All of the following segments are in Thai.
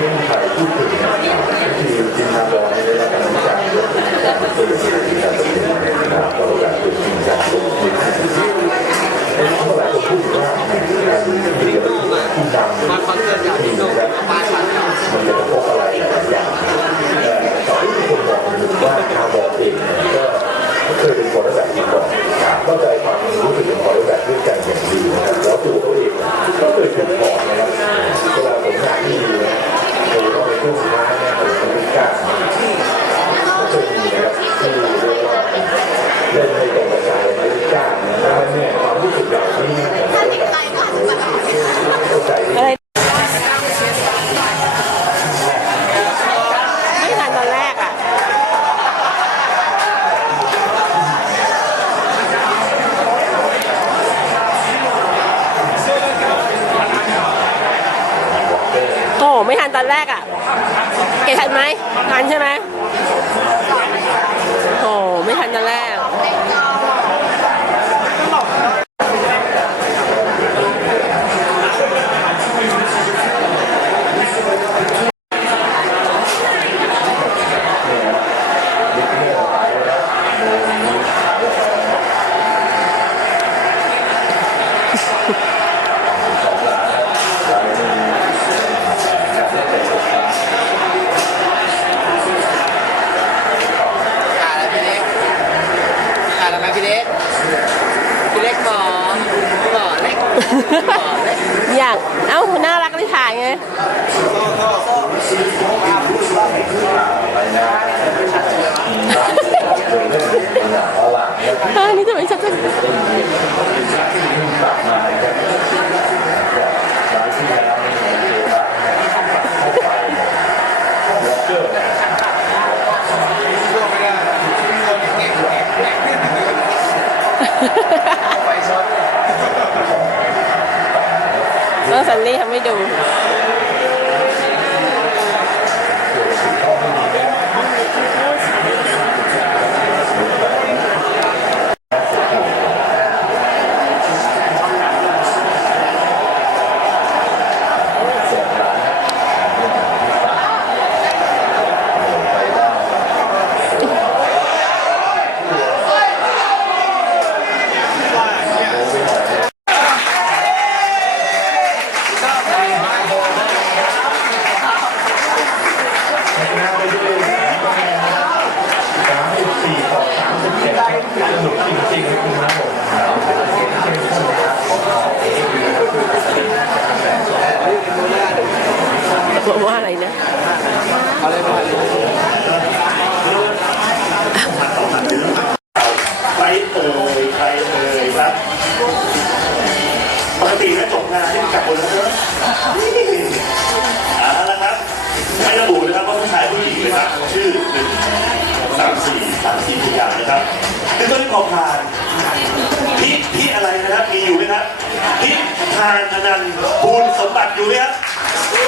ที่ไม่มีใครพูดถึงคือทีมงานเราไม่ได้รับการรู้จักการตื่นการตื่นการตื่นในขณะเราการตื่นจริงการตื่นจริงแล้วหลายคนพูดว่าการมีเรื่องที่ดังมีแล ไม่กล้านะครับเนี่ยความรู้สึกเหล่านี้เข้าใจที่อะไรไม่ทันตอนแรกอะ โอ้ไม่ทันตอนแรกอะ เกทันไหมทันใช่ไหมโอ้ไม่ทันตอนแรก ถ่ายแล้วพี่เล็กถ่ายแล้วไหม พี่เล็กพี่เล็กหมอหมอเล็กหมอเล็กอยาก เอ้าน่ารักเลยถ่ายไงเออนี่ทำไมชัดเจน ซันนี่ทำให้ดู สามสิบสี่ต่อสามสิบเจ็ดสนุกจริงๆนะครับผม บอก ว่าอะไรนะเอาเลยมาใครเอ่ยใครเอ่ยครับปกติแล้วจบงานที่กลับคนแล้วเนอะเอาละครับไม่ระบุนะครับว่าผู้ชายผู้หญิงนะครับชื่อหนึ่งสามสี่สามสี่ทุกอย่างนะครับคือต้นที่ขอผ่านพี่พี่อะไรนะครับมีอยู่ไหมครับพี่ทานอนันต์ภูลสมบัติอยู่ไหมครับ โอ้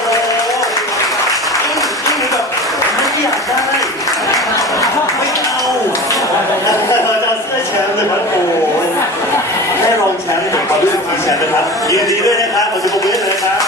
โหอึ้งอึ้งแบบไม่อยากได้ ไม่เอาเราจะเอาเสื้อแชมป์เลยครับโอ้ยได้รองแชมป์ขอด้วยทีแชมป์ นะครับยินดีด้วยนะครับขอจะปรบมือให้เลยนะครับ